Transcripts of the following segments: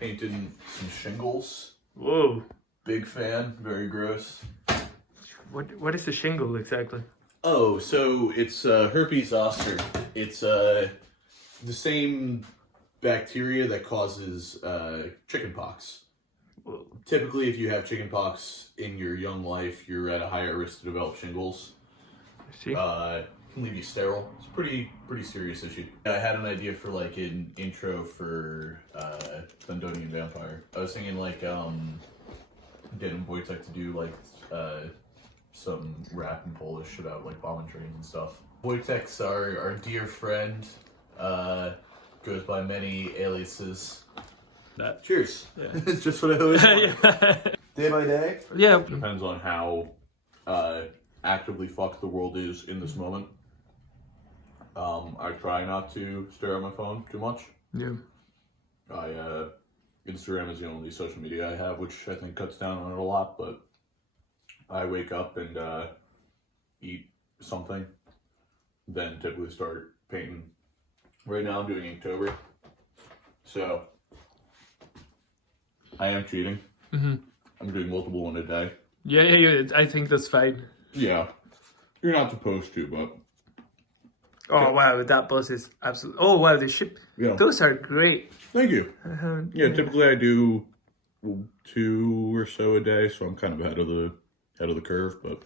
painted some shingles. Whoa. Big fan, very gross. What is the shingle exactly? Oh, so it's herpes zoster. It's the same bacteria that causes chickenpox. Whoa. Typically, if you have chickenpox in your young life, you're at a higher risk to develop shingles. See? Can leave you sterile. It's a pretty serious issue. I had an idea for like an intro for Thundonian Vampire. I was thinking like getting Wojtek to do like some rap in Polish about like bombing trains and stuff. Wojtek's our dear friend. Goes by many aliases. That. Cheers. Yeah. It's just what I always want. Yeah. Day by day. Yeah. Depends on how actively fucked the world is in this moment. I try not to stare at my phone too much. Yeah. Instagram is the only social media I have, which I think cuts down on it a lot, but I wake up and eat something, then typically start painting. Right now I'm doing Inktober, so I am cheating. Mm-hmm. I'm doing multiple in a day. Yeah. I think that's fine. Yeah, you're not supposed to, but... Oh wow, that bus is absolutely. Oh wow, the ship. Yeah. Those are great. Thank you. Yeah, typically I do 2 or so a day, so I'm kind of ahead of the curve, but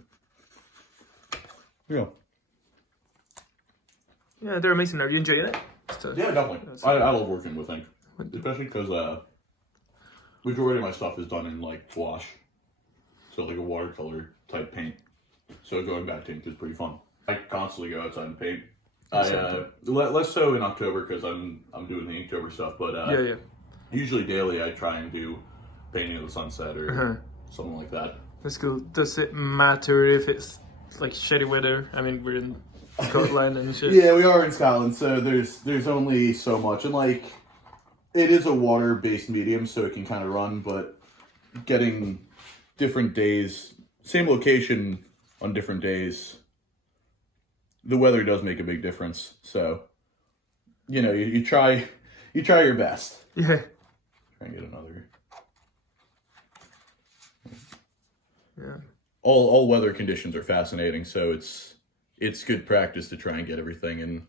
yeah. Yeah, they're amazing. Are you enjoying it? Yeah, definitely. I love working with ink, especially because majority of my stuff is done in like gouache, so like a watercolor type paint. So going back to ink is pretty fun. I constantly go outside and paint. Less so in October because I'm doing the Inktober stuff, but yeah. Usually daily I try and do painting of the sunset or something like that. That's cool. Does it matter if it's like shitty weather? I mean, we're in Scotland and shit. Yeah, we are in Scotland, so there's only so much, and like it is a water-based medium, so it can kind of run, but getting different days, same location on different days, the weather does make a big difference. So, you know, you try your best. Yeah. Try and get another. Yeah. All weather conditions are fascinating, so it's good practice to try and get everything. And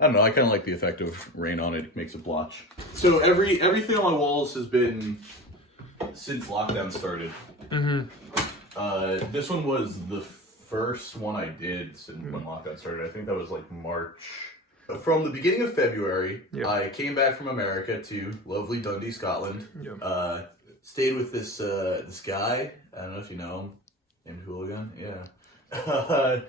I don't know, I kind of like the effect of rain on it. It makes a blotch. So everything on my walls has been since lockdown started. Mm-hmm. This one was the first one I did since when lockdown started. I think that was like March. From the beginning of February, I came back from America to lovely Dundee, Scotland. Stayed with this guy. I don't know if you know him, named Hooligan. Yeah.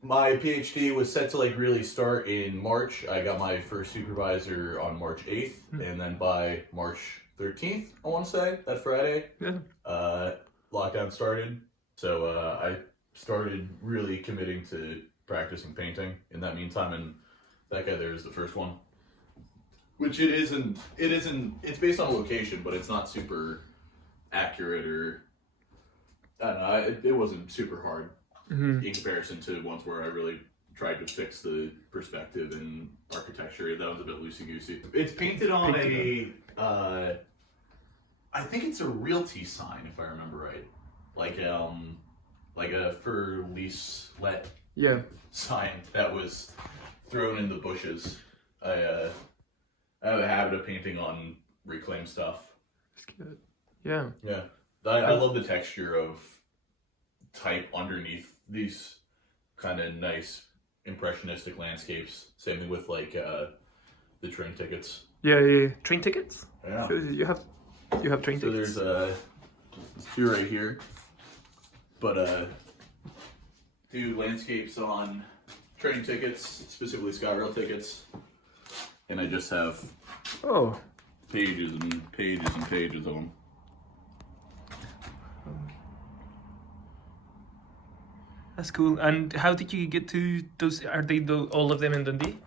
My PhD was set to like really start in March. I got my first supervisor on March 8th, and then by March 13th, I want to say, that Friday, lockdown started. So I started really committing to practicing painting in that meantime, and that guy there is the first one. Which it isn't, it's based on a location, but it's not super accurate or, I don't know, it wasn't super hard in comparison to ones where I really tried to fix the perspective and architecture. That was a bit loosey-goosey. It's painted on I think it's a realty sign, if I remember right. Like a for lease let sign that was thrown in the bushes. I have a habit of painting on reclaimed stuff. That's good. Yeah. Yeah. I love the texture of type underneath these kind of nice impressionistic landscapes. Same thing with like the train tickets. Yeah. Train tickets? Yeah. So you have train tickets. So there's two right here. But do landscapes on train tickets, specifically SkyRail tickets. And I just have pages and pages and pages of them. That's cool. And how did you get to those? Are they all of them in Dundee?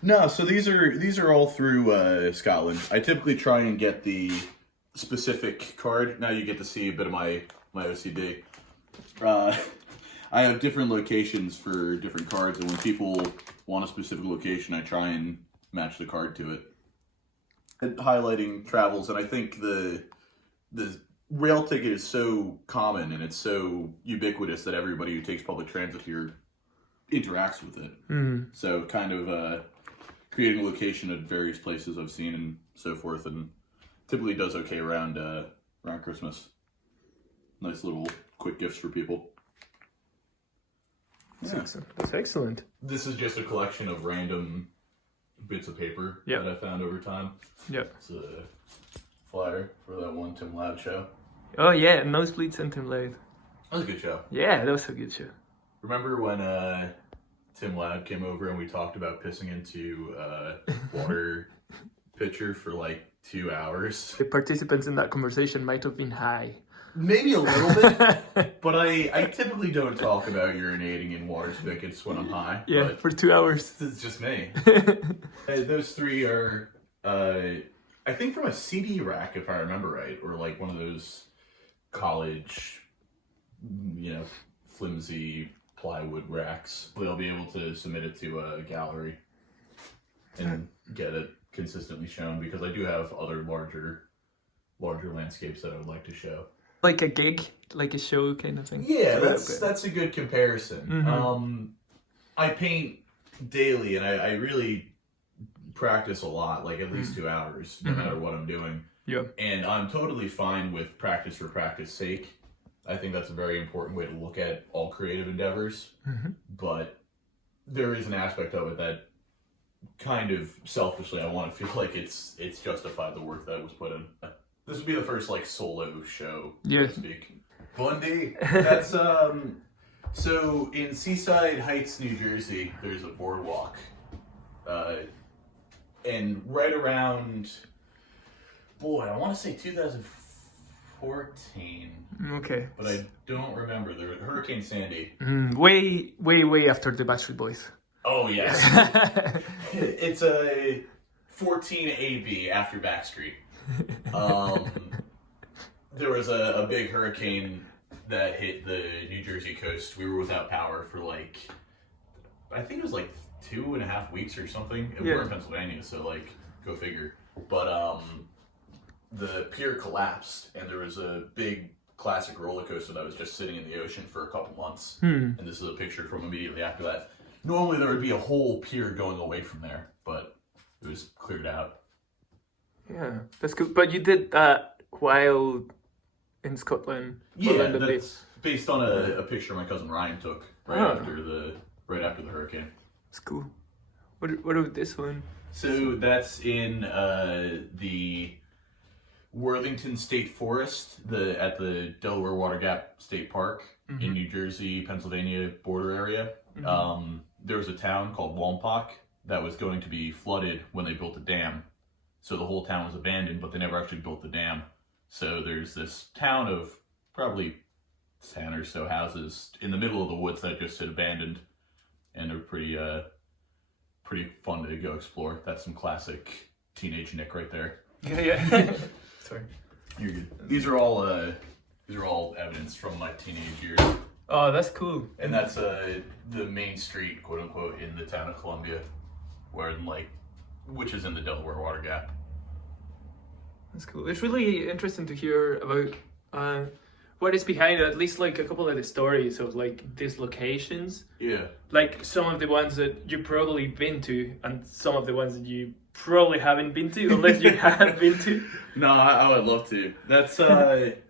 No, so these are all through Scotland. I typically try and get the specific card. Now you get to see a bit of my OCD. I have different locations for different cards, and when people want a specific location, I try and match the card to it. highlighting travels, and I think the rail ticket is so common and it's so ubiquitous that everybody who takes public transit here interacts with it. So kind of creating a location at various places I've seen and so forth, and typically does okay around Christmas. Nice little quick gifts for people. That's excellent. This is just a collection of random bits of paper that I found over time. Yeah. It's a flyer for that one Tim Ladd show. Oh yeah, Nosebleeds and Tim Ladd. That was a good show. Yeah, that was a good show. Remember when Tim Ladd came over and we talked about pissing into a water pitcher for like 2 hours? The participants in that conversation might have been high. Maybe a little bit, but I typically don't talk about urinating in water spigots when I'm high. Yeah, but for 2 hours. It's just me. Those three are, I think, from a CD rack, if I remember right, or like one of those college, flimsy plywood racks. They'll be able to submit it to a gallery and get it consistently shown, because I do have other larger landscapes that I would like to show. Like a gig, like a show kind of thing. Yeah, that's a good comparison. I paint daily, and I really practice a lot, like at least 2 hours, no matter what I'm doing. Yeah. And I'm totally fine with practice for practice sake. I think that's a very important way to look at all creative endeavors. But there is an aspect of it that kind of selfishly I want to feel like it's justified the work that was put in. This would be the first like solo show, so to speak. Bundy. That's so in Seaside Heights, New Jersey, there's a boardwalk. And right around, I want to say 2014. Okay. But I don't remember. There was Hurricane Sandy. Way after the Backstreet Boys. Oh, yes. It's a 14 AB after Backstreet. There was a big hurricane that hit the New Jersey coast. We were without power for I think it was 2.5 weeks or something. We were in Pennsylvania, so go figure. But the pier collapsed, and there was a big classic roller coaster that was just sitting in the ocean for a couple months. And this is a picture from immediately after that. Normally there would be a whole pier going away from there, but it was cleared out. Yeah, that's good. But you did that while in Scotland. Yeah, that's based on a picture my cousin Ryan took after the hurricane. That's cool. What about this one? So that's in the Worthington State Forest, at the Delaware Water Gap State Park in New Jersey, Pennsylvania border area. There was a town called Walmpack that was going to be flooded when they built a dam. So the whole town was abandoned, but they never actually built the dam. So there's this town of probably 10 or so houses in the middle of the woods that just sit abandoned, and they're pretty fun to go explore. That's some classic teenage Nick right there. Yeah. Sorry. You're good. These are all evidence from my teenage years. Oh, that's cool. And that's the main street, quote unquote, in the town of Columbia, which is in the Delaware Water Gap. That's cool. It's really interesting to hear about what is behind it, at least a couple of the stories of these locations. Yeah. Some of the ones that you've probably been to, and some of the ones that you probably haven't been to, unless you have been to. No, I would love to. That's that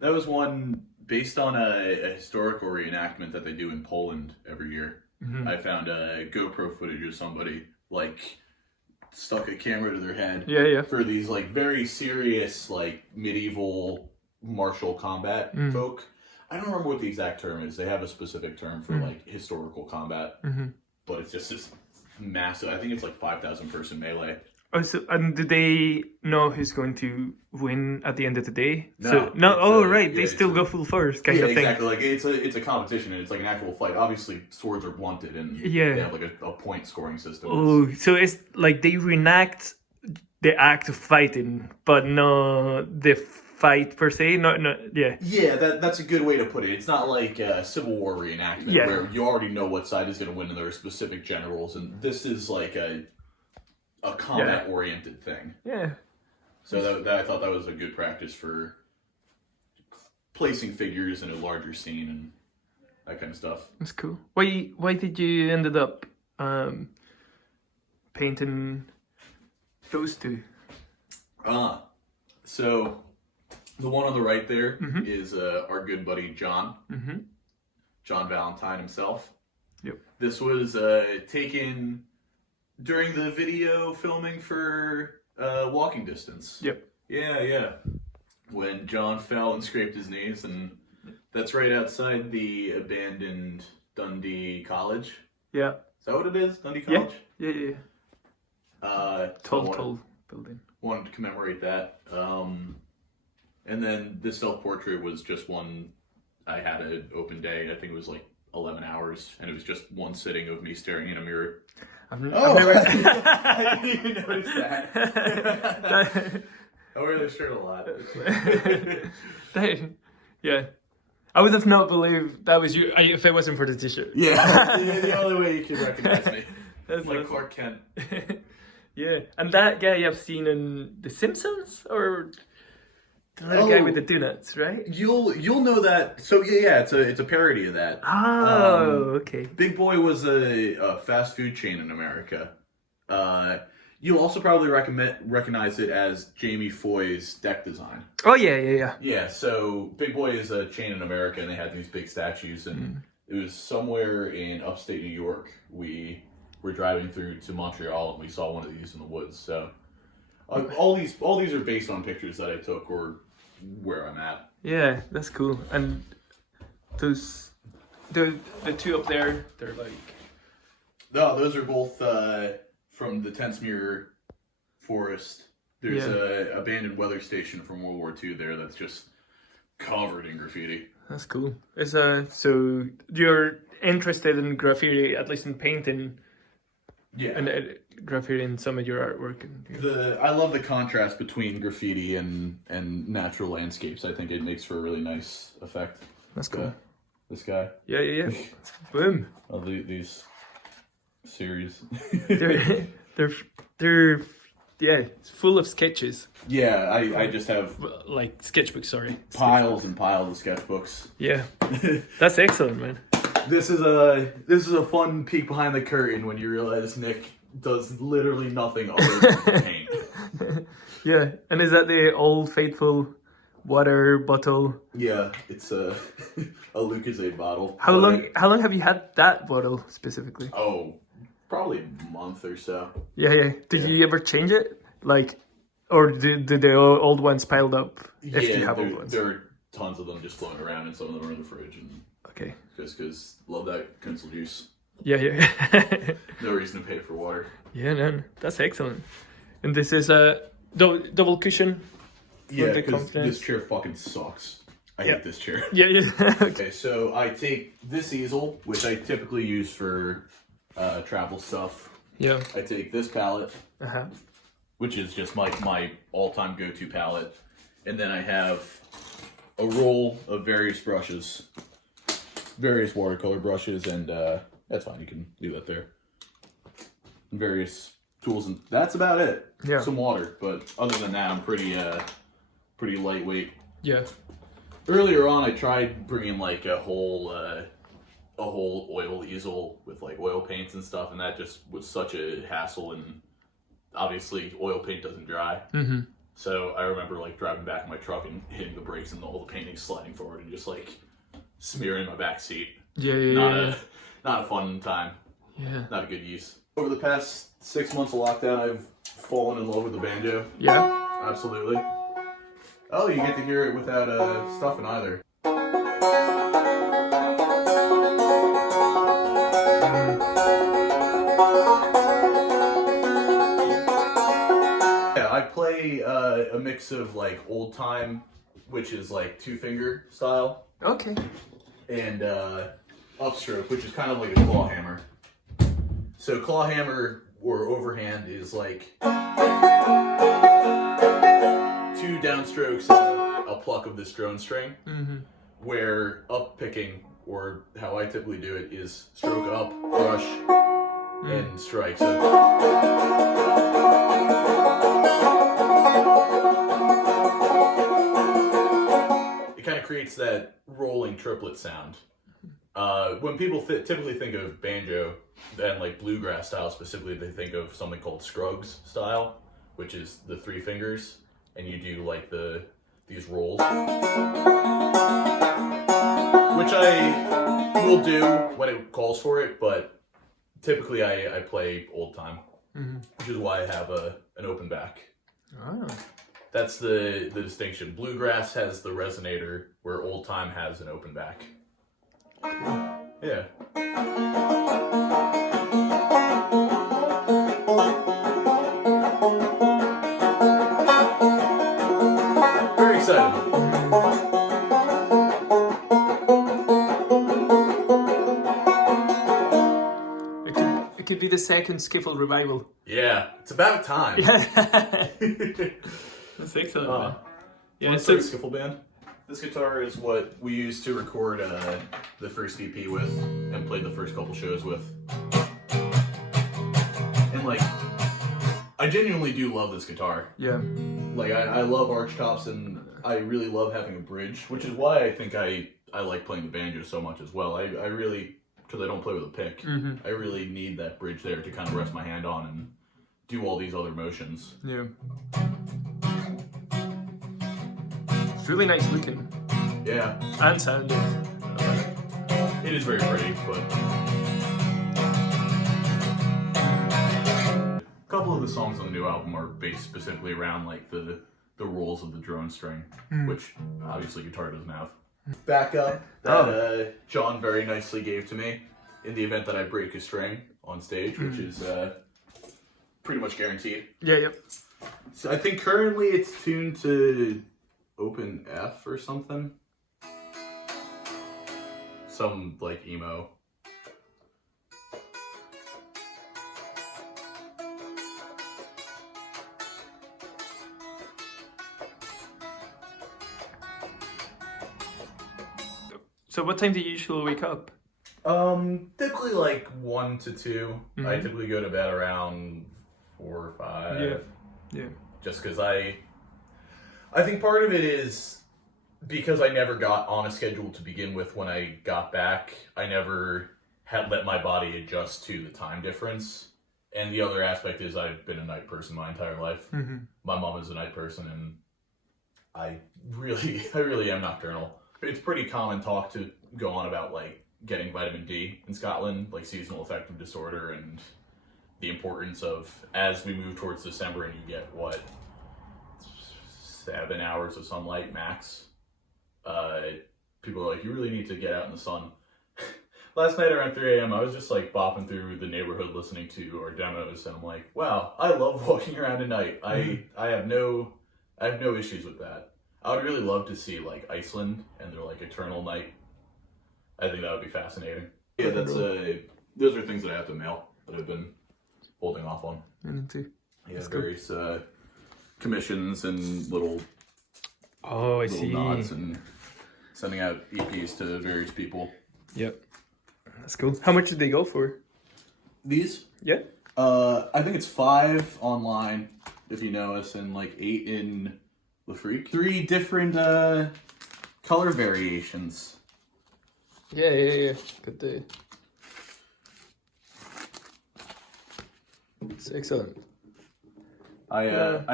was one based on a historical reenactment that they do in Poland every year. I found a GoPro footage of somebody stuck a camera to their head for these very serious medieval martial combat folk. I don't remember what the exact term is. They have a specific term for historical combat, but it's just this massive. I think it's 5,000 person melee. Oh, and do they know who's going to win at the end of the day? No. Right. They still go full force kind of thing. Exactly. It's a competition, and it's an actual fight. Obviously, swords are blunted, and they have a point scoring system. Oh, so it's they reenact the act of fighting, but no the fight per se. No. Yeah. Yeah, that's a good way to put it. It's not like a Civil War reenactment where you already know what side is going to win, and there are specific generals, and this is a combat-oriented thing. Yeah, So that I thought that was a good practice for placing figures in a larger scene and that kind of stuff. That's cool. Why did you ended up painting those two? So the one on the right there is our good buddy John. John Valentine himself. Yep. This was taken during the video filming for Walking Distance. Yep. Yeah. When John fell and scraped his knees, and that's right outside the abandoned Dundee College. Yeah. Is that what it is? Dundee College? Yeah. Tall building. Wanted to commemorate that. And then this self-portrait was just one. I had an open day. I think it was like 11 hours, and it was just one sitting of me staring in a mirror. I've never... I didn't even notice that. I wear this shirt a lot. Yeah. I would have not believed that was you if it wasn't for the t-shirt. Yeah, the only way you can recognize me. That's like awesome. Clark Kent. Yeah, and that guy I've seen in The Simpsons, or the little guy with the donuts, right? You'll know that. So yeah, it's a parody of that. Oh, okay. Big Boy was a fast food chain in America. You'll also probably recognize it as Jamie Foy's deck design. Oh yeah. Yeah, so Big Boy is a chain in America, and they had these big statues, and it was somewhere in upstate New York. We were driving through to Montreal, and we saw one of these in the woods. So all these are based on pictures that I took or where I'm at. Yeah, that's cool. And those the two up there, they're like... No, those are both from the Tensmere Forest. There's a abandoned weather station from World War II there that's just covered in graffiti. That's cool. It's so you're interested in graffiti, at least in painting. Yeah. And graffiti in some of your artwork. I love the contrast between graffiti and natural landscapes. I think it makes for a really nice effect. That's cool. This guy. Yeah. Boom. I love these series. they're it's full of sketches. Yeah, I just have like sketchbooks. Sorry, piles and piles of sketchbooks. Yeah, that's excellent, man. This is a fun peek behind the curtain when you realize Nick does literally nothing other than paint. Yeah, and is that the Old Faithful water bottle? Yeah, it's a Lucozade bottle. How long have you had that bottle specifically? Oh, probably a month or so. Yeah. Did you ever change it? Like, or did the old ones piled up? Yeah, if you have old ones? There are tons of them just floating around, and some of them are in the fridge. And okay. Just because love that Kunzel juice. Yeah. No reason to pay for water. Yeah, no, that's excellent. And this is a double cushion. Yeah, because this chair fucking sucks. I hate this chair. Yeah. Okay, so I take this easel, which I typically use for travel stuff. Yeah. I take this palette, Uh-huh. which is just my all-time go-to palette. And then I have a roll of various brushes. Various watercolor brushes, and that's fine. You can leave that there. And various tools, and that's about it. Yeah. Some water, but other than that, I'm pretty lightweight. Yeah. Earlier on, I tried bringing like a whole oil easel with like oil paints and stuff, and that just was such a hassle. And obviously, oil paint doesn't dry. Mm-hmm. So I remember like driving back in my truck and hitting the brakes, and all the painting sliding forward, and just like smearing my back seat. Yeah. Not a fun time. Yeah. Not a good use. Over the past 6 months of lockdown, I've fallen in love with the banjo. Yeah. Absolutely. Oh, you get to hear it without stuffing either. Yeah, I play a mix of like old time, which is like 2-finger style. Okay. And upstroke, which is kind of like a claw hammer. So claw hammer or overhand is like 2 downstrokes and a pluck of this drone string. Mm-hmm. Where up picking, or how I typically do it, is stroke up, brush, and strike. So creates that rolling triplet sound. When people typically think of banjo and like bluegrass style specifically, they think of something called Scruggs style, which is the 3 fingers, and you do like these rolls, which I will do when it calls for it, but typically I play old time, which is why I have an open back. Oh. That's the distinction. Bluegrass has the resonator, where old time has an open back. Yeah. Very excited. It could be the second skiffle revival. Yeah, it's about time. That's excellent. Yeah, it's a skiffle band. This guitar is what we used to record the first EP with and played the first couple shows with. And like, I genuinely do love this guitar. Yeah. Like, I love arch tops, and I really love having a bridge, which is why I think I like playing the banjo so much as well. I really, because I don't play with a pick, I really need that bridge there to kind of rest my hand on and do all these other motions. Yeah. It's really nice looking. Yeah. And sounding. It is very pretty, but a couple of the songs on the new album are based specifically around like the rolls of the drone string, which obviously guitar doesn't have. Backup that John very nicely gave to me in the event that I break a string on stage, which is pretty much guaranteed. Yeah, yep. So I think currently it's tuned to open F or something. Some like emo. So what time do you usually wake up? Typically like 1 to 2. I typically go to bed around 4 or 5. Yeah. Yeah. Just because I think part of it is because I never got on a schedule to begin with when I got back. I never had let my body adjust to the time difference. And the other aspect is I've been a night person my entire life. My mom is a night person, and I really am nocturnal. It's pretty common talk to go on about like getting vitamin D in Scotland, like seasonal affective disorder, and the importance of, as we move towards December and you get, 7 hours of sunlight max, people are like, you really need to get out in the sun. Last night around 3 a.m. I was just like bopping through the neighborhood listening to our demos, and I'm like, wow, I love walking around at night. I have no issues with that. I would really love to see like Iceland and their like eternal night. I think that would be fascinating. Yeah, those are things that I have to mail that I've been holding off on. Me too. Yeah, various commissions and little see. nods and sending out EPs to various people. Yep. That's cool. How much did they go for? These? Yeah. I think it's 5 online, if you know us, and like 8 in the Freak. 3 different color variations. Yeah. Good day. It's excellent. I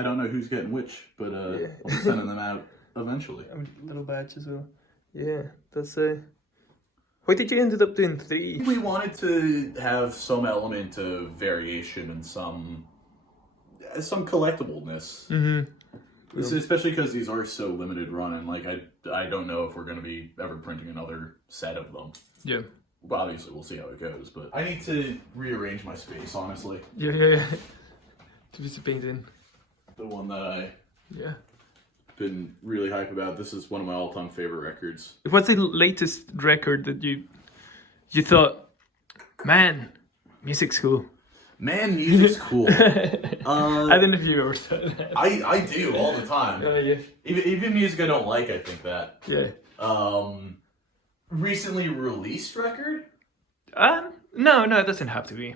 don't know who's getting which, but I'll be sending them out eventually. A little batch as well. Yeah, that's why did you ended up doing 3? We wanted to have some element of variation and some collectibleness. Especially because these are so limited run, and like I don't know if we're going to be ever printing another set of them. Yeah. Well, obviously we'll see how it goes, but I need to rearrange my space, honestly. Yeah. To be painting. The one that been really hype about. This is one of my all-time favorite records. What's the latest record that you thought, man, music's cool? Man, music's cool. I don't know if you ever said that. I do all the time. Yeah. Even music I don't like, I think that. Yeah. Recently released record? No, it doesn't have to be.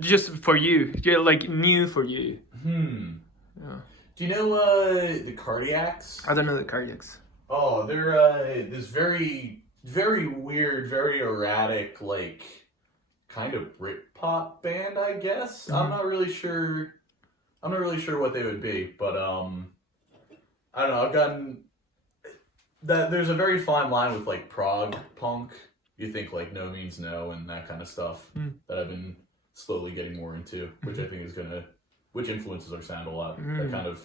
Just for you. Yeah, like new for you. Yeah. Do you know the Cardiacs? I don't know the Cardiacs. Oh, they're this very, very weird, very erratic, like, kind of Britpop band, I guess. Mm-hmm. I'm not really sure what they would be, but I don't know. I've gotten that there's a very fine line with like prog punk. You think like No Means No and that kind of stuff that I've been slowly getting more into, which I think is which influences our sound a lot. That kind of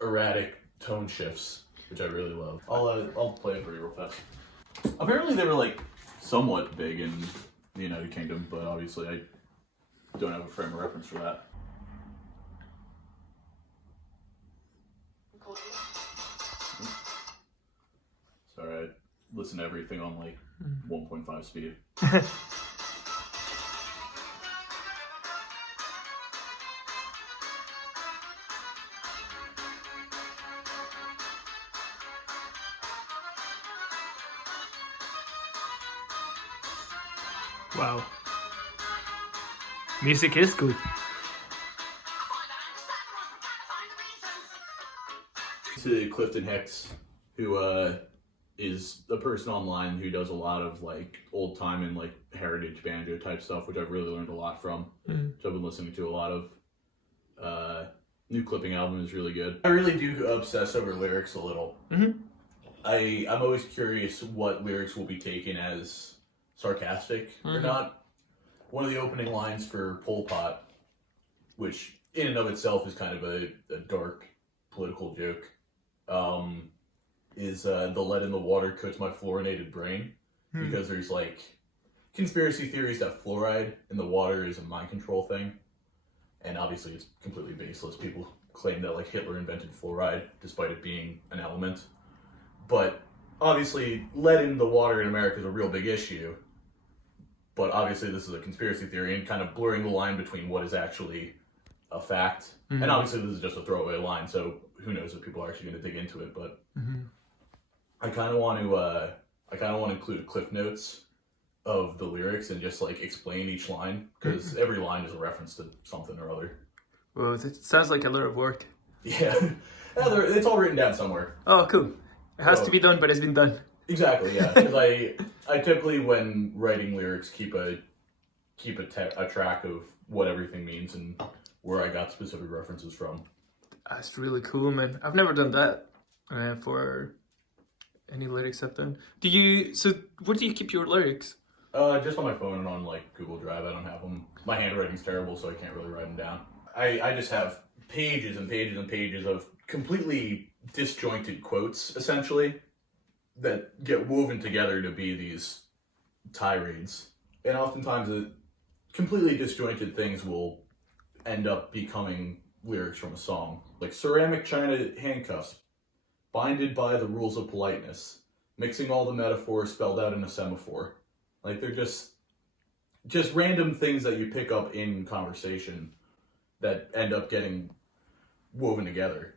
erratic tone shifts, which I really love. I'll play it for you real fast. Apparently they were like somewhat big in the United Kingdom, but obviously I don't have a frame of reference for that. Sorry, I listen to everything on like 1.5 speed. Wow. Music is good. To Clifton Hicks, who is a person online who does a lot of like old time and like heritage banjo type stuff, which I've really learned a lot from. Which I've been listening to a lot of. New Clipping album is really good. I really do obsess over lyrics a little. I'm always curious what lyrics will be taken as sarcastic or not. One of the opening lines for Pol Pot, which in and of itself is kind of a dark political joke, is the lead in the water cooks my fluorinated brain, because there's like conspiracy theories that fluoride in the water is a mind control thing, and obviously it's completely baseless. People claim that like Hitler invented fluoride despite it being an element, but obviously lead in the water in America is a real big issue. But obviously this is a conspiracy theory and kind of blurring the line between what is actually a fact. And obviously this is just a throwaway line, so who knows if people are actually going to dig into it. But I kind of want to include cliff notes of the lyrics and just like explain each line, because every line is a reference to something or other. Well, it sounds like a lot of work. Yeah, it's all written down somewhere. Oh, cool. It has to be done, but it's been done. Exactly, yeah. Because I typically, when writing lyrics, keep a track of what everything means and where I got specific references from. That's really cool, man. I've never done that for any lyrics I've done. So where do you keep your lyrics? Just on my phone and on like Google Drive. I don't have them. My handwriting's terrible, so I can't really write them down. I just have pages and pages and pages of completely disjointed quotes, essentially, that get woven together to be these tirades. And oftentimes the completely disjointed things will end up becoming lyrics from a song. Like ceramic china handcuffs, binded by the rules of politeness, mixing all the metaphors spelled out in a semaphore. Like they're just random things that you pick up in conversation that end up getting woven together.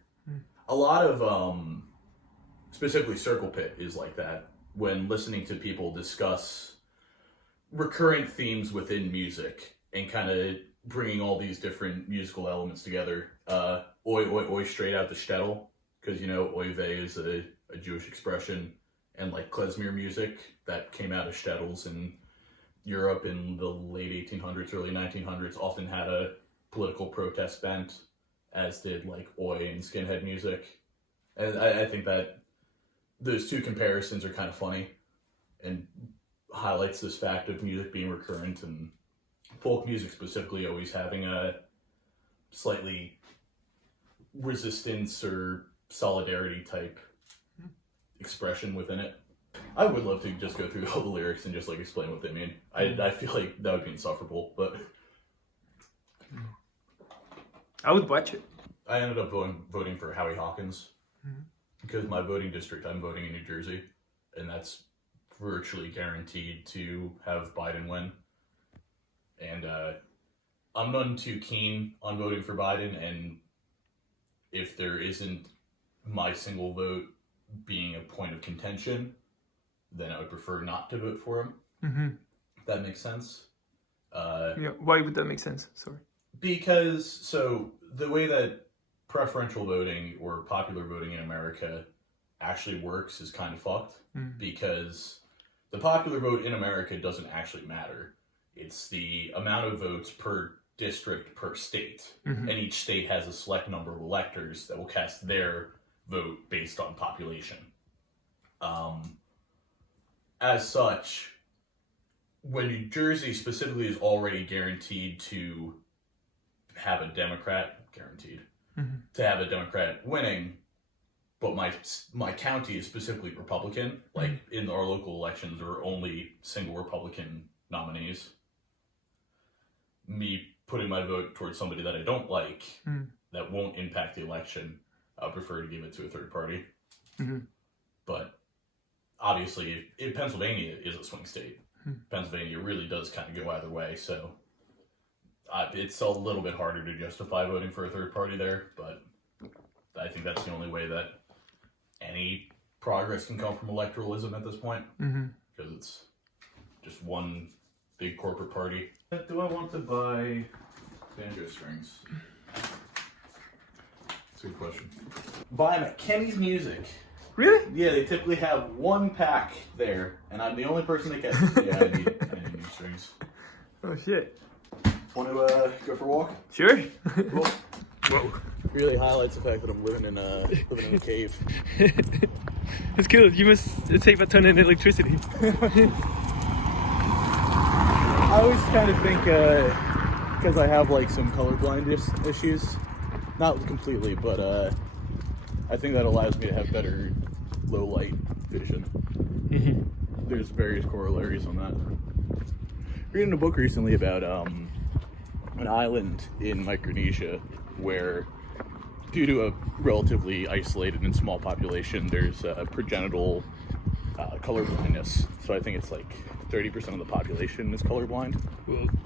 A lot of specifically Circle Pit is like that, when listening to people discuss recurrent themes within music and kind of bringing all these different musical elements together. Oi, oi, oi, straight out the shtetl, because, you know, oy vey is a Jewish expression, and like klezmer music that came out of shtetls in Europe in the late 1800s, early 1900s, often had a political protest bent, as did like oi and skinhead music. And I think that those two comparisons are kind of funny and highlights this fact of music being recurrent, and folk music specifically always having a slightly resistance or solidarity type expression within it. I would love to just go through all the lyrics and just like explain what they mean. I feel like that would be insufferable, but I would watch it. I ended up voting for Howie Hawkins. Because my voting district, I'm voting in New Jersey, and that's virtually guaranteed to have Biden win. And I'm none too keen on voting for Biden, and if there isn't my single vote being a point of contention, then I would prefer not to vote for him. If that makes sense. Yeah. Why would that make sense? Sorry. Because, so, the way that preferential voting or popular voting in America actually works is kind of fucked, because the popular vote in America doesn't actually matter. It's the amount of votes per district per state, and each state has a select number of electors that will cast their vote based on population. As such, when New Jersey specifically is already guaranteed to have a Democrat, to have a Democrat winning, but my county is specifically Republican, like in our local elections, there are only single Republican nominees. Me putting my vote towards somebody that I don't like, that won't impact the election, I prefer to give it to a third party. But obviously, if Pennsylvania is a swing state, Pennsylvania really does kind of go either way, so it's a little bit harder to justify voting for a third party there, but I think that's the only way that any progress can come from electoralism at this point, because it's just one big corporate party. Do I want to buy banjo strings? That's a good question. Buy them at Kenny's Music. Really? Yeah, they typically have one pack there, and I'm the only person that gets it. Yeah, I need new strings. Oh shit. Want to go for a walk? Sure. Cool. Whoa. Really highlights the fact that I'm living in a cave. That's cool. You must save a ton of electricity. I always kind of think, because I have like some colorblind issues, not completely, but I think that allows me to have better low light vision. There's various corollaries on that. Reading a book recently about an island in Micronesia where, due to a relatively isolated and small population, there's progenital color blindness. So I think it's like 30% of the population is colorblind,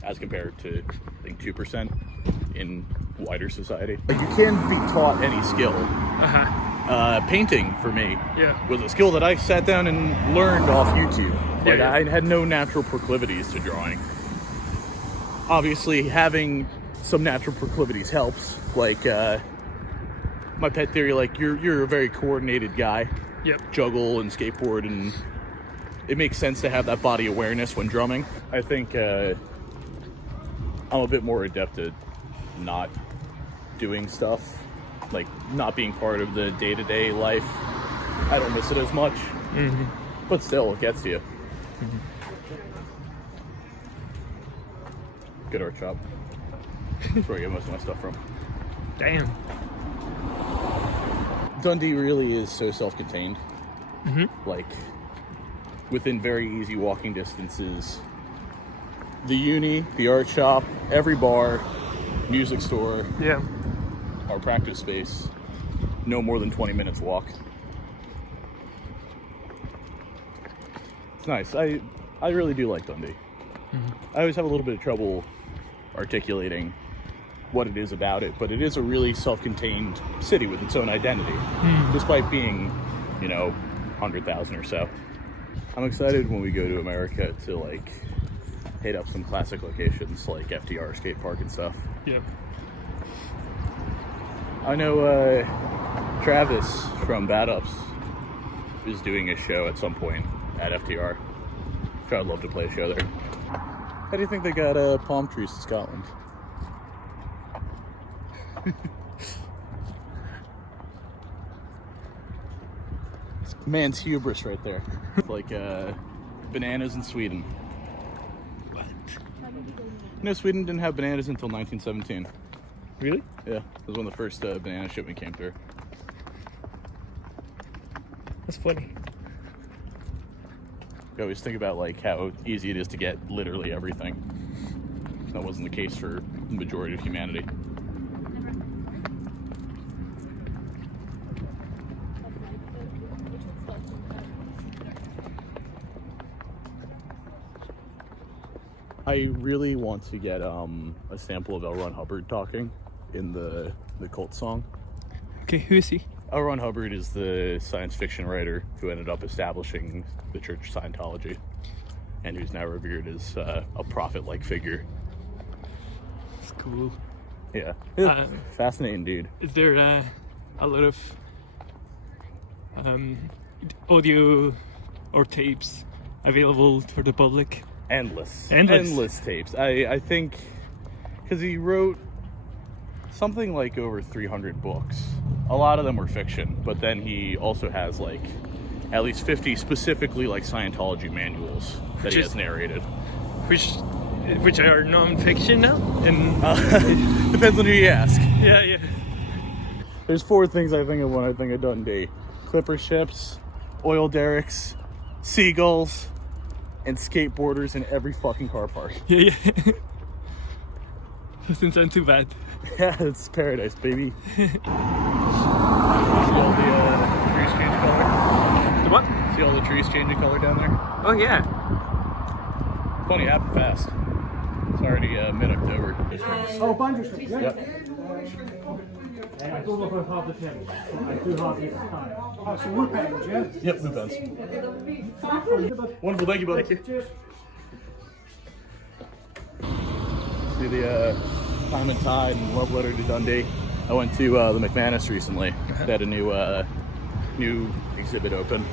as compared to I think 2% in wider society. Like, you can be taught any skill. Painting for me was a skill that I sat down and learned off YouTube. Like, I had no natural proclivities to drawing. Obviously, having some natural proclivities helps. Like, my pet theory, like, you're a very coordinated guy. Juggle and skateboard, and it makes sense to have that body awareness when drumming. I think I'm a bit more adept at not doing stuff, like not being part of the day-to-day life. I don't miss it as much, but still, it gets to you. Good art shop. That's where I get most of my stuff from. Damn. Dundee really is so self-contained. Like, within very easy walking distances, the uni, the art shop, every bar, music store, our practice space, no more than 20 minutes walk. It's nice. I really do like Dundee. I always have a little bit of trouble articulating what it is about it, but it is a really self-contained city with its own identity, despite being, 100,000 or so. I'm excited when we go to America to, like, hit up some classic locations like FDR skate park and stuff. I know Travis from Bad Ups is doing a show at some point at FDR. I'd love to play a show there. How do you think they got palm trees in Scotland? It's man's hubris right there. It's like bananas in Sweden. What? No, Sweden didn't have bananas until 1917. Really? Yeah, it was when the first banana shipment came through. That's funny. I always think about like how easy it is to get literally everything. That wasn't the case for the majority of humanity. I really want to get a sample of L. Ron Hubbard talking in the Cult song. Okay, who is he? L. Ron Hubbard is the science fiction writer who ended up establishing the Church of Scientology, and who's now revered as a prophet-like figure. That's cool. Yeah, fascinating dude. Is there a lot of audio or tapes available for the public? Endless tapes. I think because he wrote something like over 300 books. A lot of them were fiction, but then he also has like at least 50 specifically like Scientology manuals that he has narrated. Which are non-fiction now? And depends on who you ask. Yeah. There's 4 things I think of when I think of Dundee: clipper ships, oil derricks, seagulls, and skateboarders in every fucking car park. Yeah. Doesn't sound too bad. Yeah, it's paradise, baby. See all the trees change color? The what? See all the trees changing color down there? Oh yeah. Funny, it happened fast. It's already mid-October. Oh, binder strip, yeah? Yep. I don't know if I have the 10. I do have the time. Oh, so wood pens, yeah? Yep, blue pens. Wonderful, thank you, buddy. Cheers. See the Time and Tide and Love Letter to Dundee. I went to the McManus recently. They had a new exhibit open.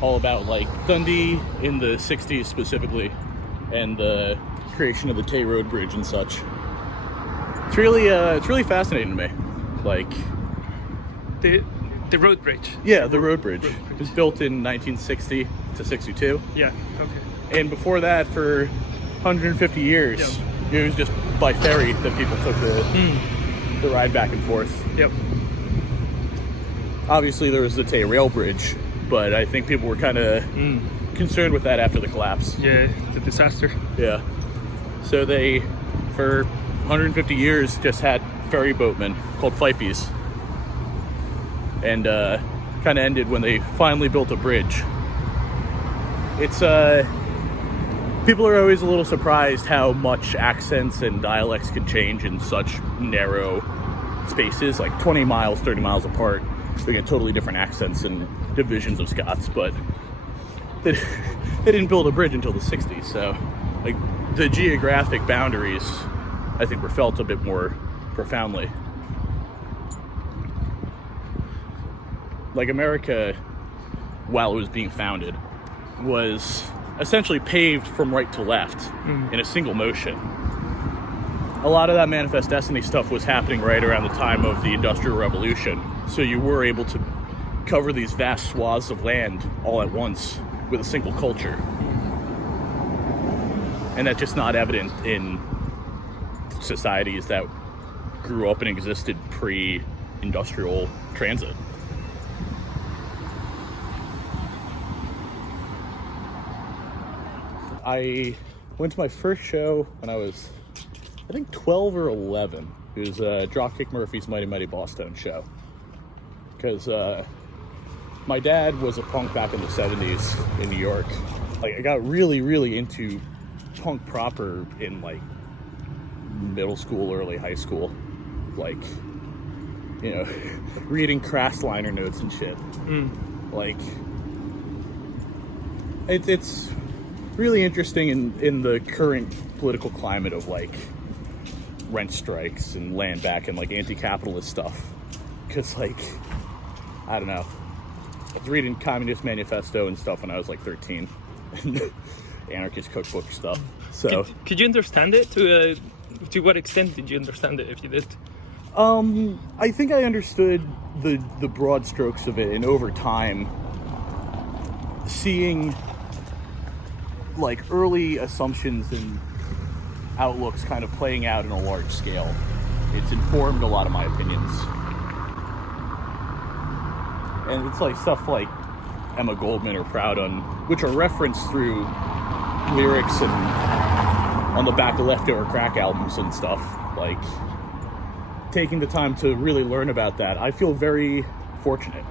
All about like Dundee in the 60s specifically, and the creation of the Tay Road Bridge and such. It's really fascinating to me. Like the road bridge. Yeah, the road bridge. It was built in 1960 to 62. Yeah. Okay. And before that, for 150 years, it was just by ferry that people took the ride back and forth. Yep. Obviously, there was the Tay Rail Bridge, but I think people were kind of concerned with that after the collapse. Yeah, the disaster. Yeah. So they, for 150 years, just had ferry boatmen called Fifeys. And kind of ended when they finally built a bridge. It's people are always a little surprised how much accents and dialects can change in such narrow spaces, like 20 miles, 30 miles apart. We get totally different accents and divisions of Scots, but they didn't build a bridge until the 60s, so like the geographic boundaries, I think, were felt a bit more profoundly. Like America, while it was being founded, was essentially paved from right to left in a single motion. A lot of that Manifest Destiny stuff was happening right around the time of the Industrial Revolution, so you were able to cover these vast swaths of land all at once with a single culture. And that's just not evident in societies that grew up and existed pre-industrial transit. I went to my first show when I was, I think, 12 or 11. It was Dropkick Murphy's Mighty Mighty Bosstones show. Because my dad was a punk back in the 70s in New York. Like, I got really, really into punk proper in, like, middle school, early high school. Like, you know, reading Crass liner notes and shit. Like, it's really interesting in the current political climate of, like, rent strikes and land back and, like, anti-capitalist stuff. Because, like, I don't know. I was reading Communist Manifesto and stuff when I was, like, 13. Anarchist cookbook stuff. So could you understand it? To what extent did you understand it, if you did? I think I understood the broad strokes of it, and over time, seeing, like, early assumptions and outlooks kind of playing out in a large scale, it's informed a lot of my opinions. And it's like stuff like Emma Goldman or Proudhon, which are referenced through lyrics and on the back of Leftover Crack albums and stuff. Like, taking the time to really learn about that, I feel very fortunate.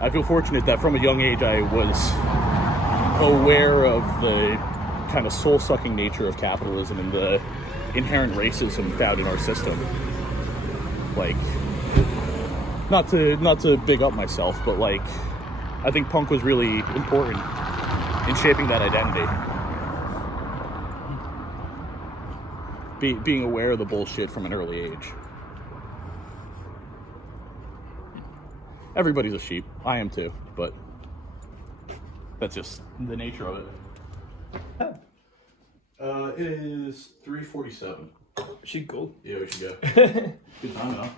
I feel fortunate that from a young age I was aware of the kind of soul-sucking nature of capitalism and the inherent racism found in our system. Like, not to big up myself, but, like, I think punk was really important in shaping that identity. Being aware of the bullshit from an early age. everybody's a sheep. I am too, but that's just the nature of it. It is 3:47. Should go. Yeah, we should go. Good time, huh?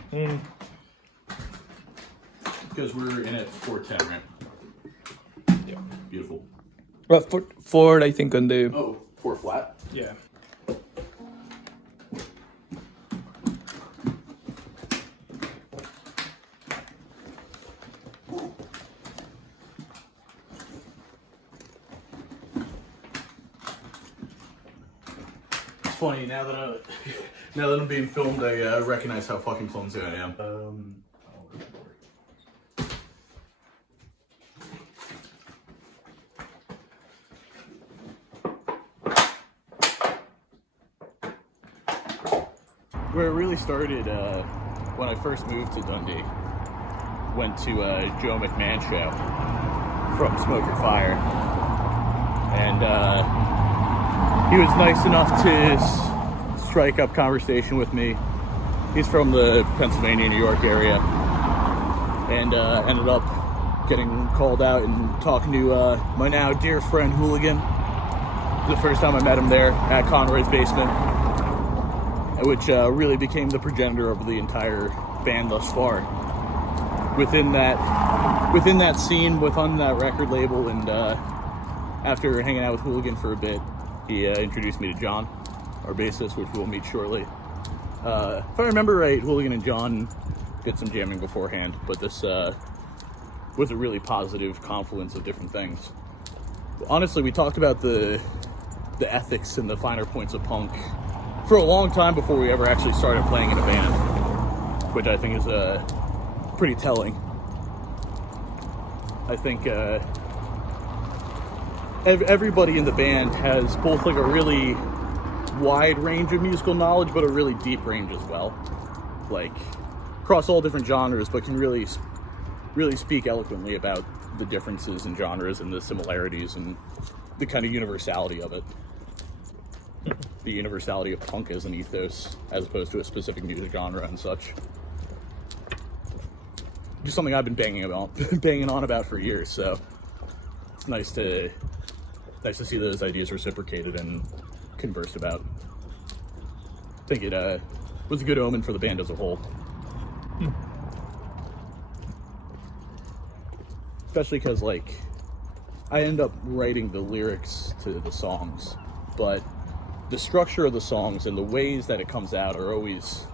Because we're in at 4:10, right? Yeah. Beautiful. Well, Ford, I think on the. Oh, 4 flat. Yeah. Funny now that I'm being filmed, I recognize how fucking clumsy I am. Where it really started when I first moved to Dundee, went to a Joe McMahon show from Smoke and Fire, and he was nice enough to strike up conversation with me. He's from the Pennsylvania, New York area, and ended up getting called out and talking to my now dear friend Hooligan. The first time I met him there at Conroy's basement, which really became the progenitor of the entire band thus far. Within that scene, within that record label, and after hanging out with Hooligan for a bit, he introduced me to John, our bassist, which we'll meet shortly. If I remember right, Hooligan and John did some jamming beforehand, but this was a really positive confluence of different things. Honestly, we talked about the ethics and the finer points of punk for a long time before we ever actually started playing in a band, which I think is pretty telling. I think everybody in the band has both like a really wide range of musical knowledge, but a really deep range as well, like across all different genres, but can really speak eloquently about the differences in genres and the similarities and the kind of universality of it. The universality of punk as an ethos, as opposed to a specific music genre and such. Just something I've been banging on about for years. So it's nice to see those ideas reciprocated and conversed about. I think it was a good omen for the band as a whole. Especially because, like, I end up writing the lyrics to the songs, but the structure of the songs and the ways that it comes out are always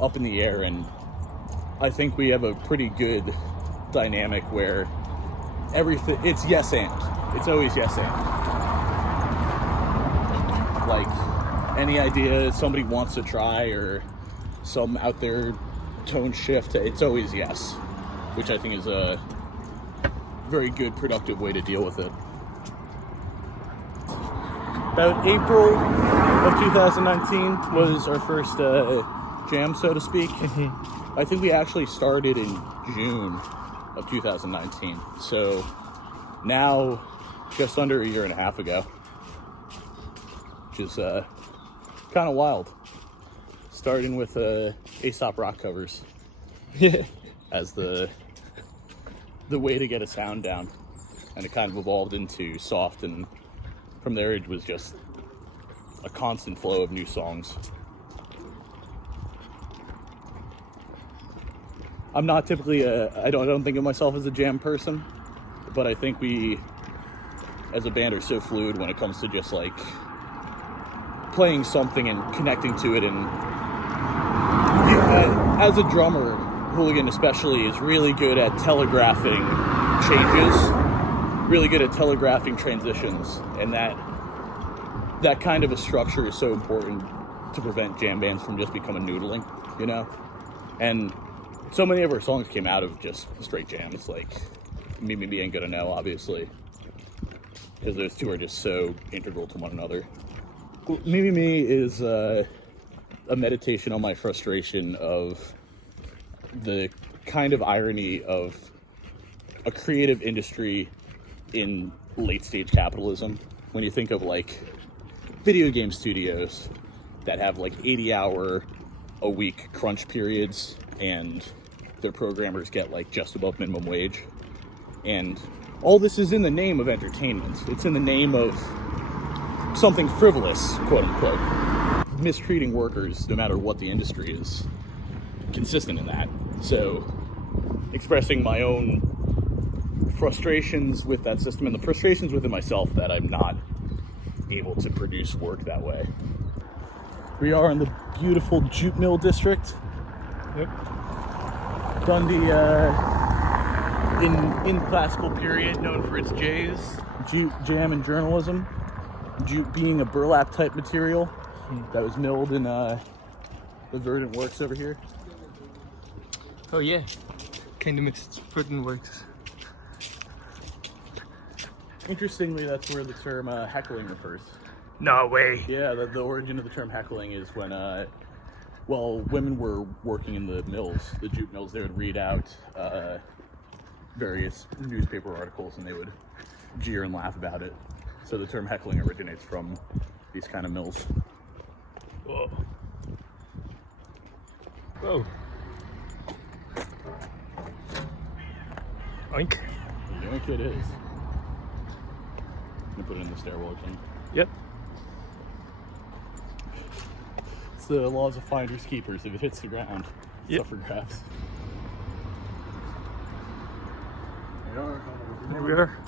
up in the air, and I think we have a pretty good dynamic where everything, it's yes and. It's always yes and. Like, any idea somebody wants to try or some out there tone shift, it's always yes, which I think is a very good, productive way to deal with it. About April of 2019 was our first jam, so to speak. Mm-hmm. I think we actually started in June of 2019. So now, just under a year and a half ago, which is kind of wild. Starting with Aesop Rock covers as the way to get a sound down, and it kind of evolved into soft, and from there it was just a constant flow of new songs. I'm not typically I don't think of myself as a jam person, but I think we as a band are so fluid when it comes to just like playing something and connecting to it, and as a drummer, Hooligan especially is really good at telegraphing changes, really good at telegraphing transitions, and that kind of a structure is so important to prevent jam bands from just becoming noodling, you know? And so many of our songs came out of just straight jams, like Me Ain't Gonna Know, obviously, because those two are just so integral to one another. Me is a meditation on my frustration of the kind of irony of a creative industry in late stage capitalism. When you think of like video game studios that have like 80-hour a week crunch periods and their programmers get like just above minimum wage. And all this is in the name of entertainment. It's in the name of something frivolous, quote unquote. Mistreating workers, no matter what the industry, is consistent in that. So expressing my own frustrations with that system and the frustrations within myself that I'm not able to produce work that way. We are in the beautiful jute mill district. Yep. Dundee, in classical period, known for its J's, jute, jam, and journalism. Jute being a burlap type material that was milled in the Verdant Works over here. Oh yeah, kind of mixed Verdant Works. Interestingly, that's where the term heckling refers. No way. Yeah, the origin of the term heckling is when, women were working in the mills, the jute mills. They would read out various newspaper articles and they would jeer and laugh about it. So the term heckling originates from these kind of mills. Whoa. Whoa. Oink. Yoink it is. I'm gonna put it in the stairwell again. Yep. It's the laws of finders keepers. If it hits the ground, it's Yep. up for grabs. There we are.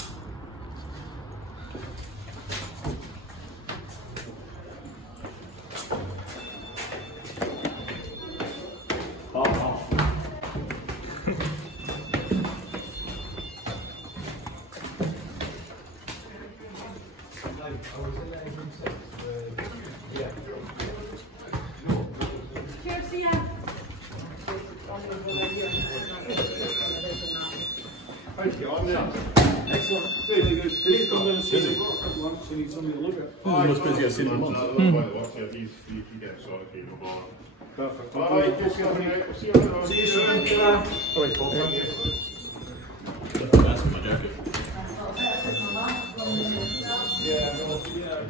Excellent. Really good. Please come down and see me. Lunch, you need somebody to look at. The most busy I've seen in a month. Perfect. All right, just come here. See you later. See you soon. All right, Paul. Thank you. That's my jacket.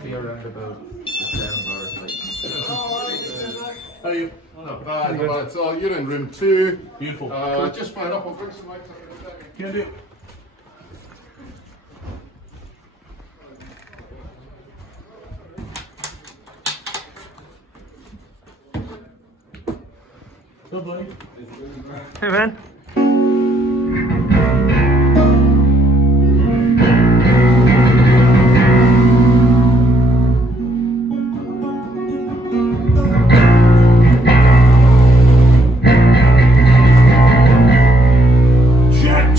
Be around about December, like. How are you? Not bad, not bad at all. You're in room 2. Beautiful. Just fine up. I'll bring some lights up in a second. Can do. Hello, buddy. Hey man.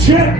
Check.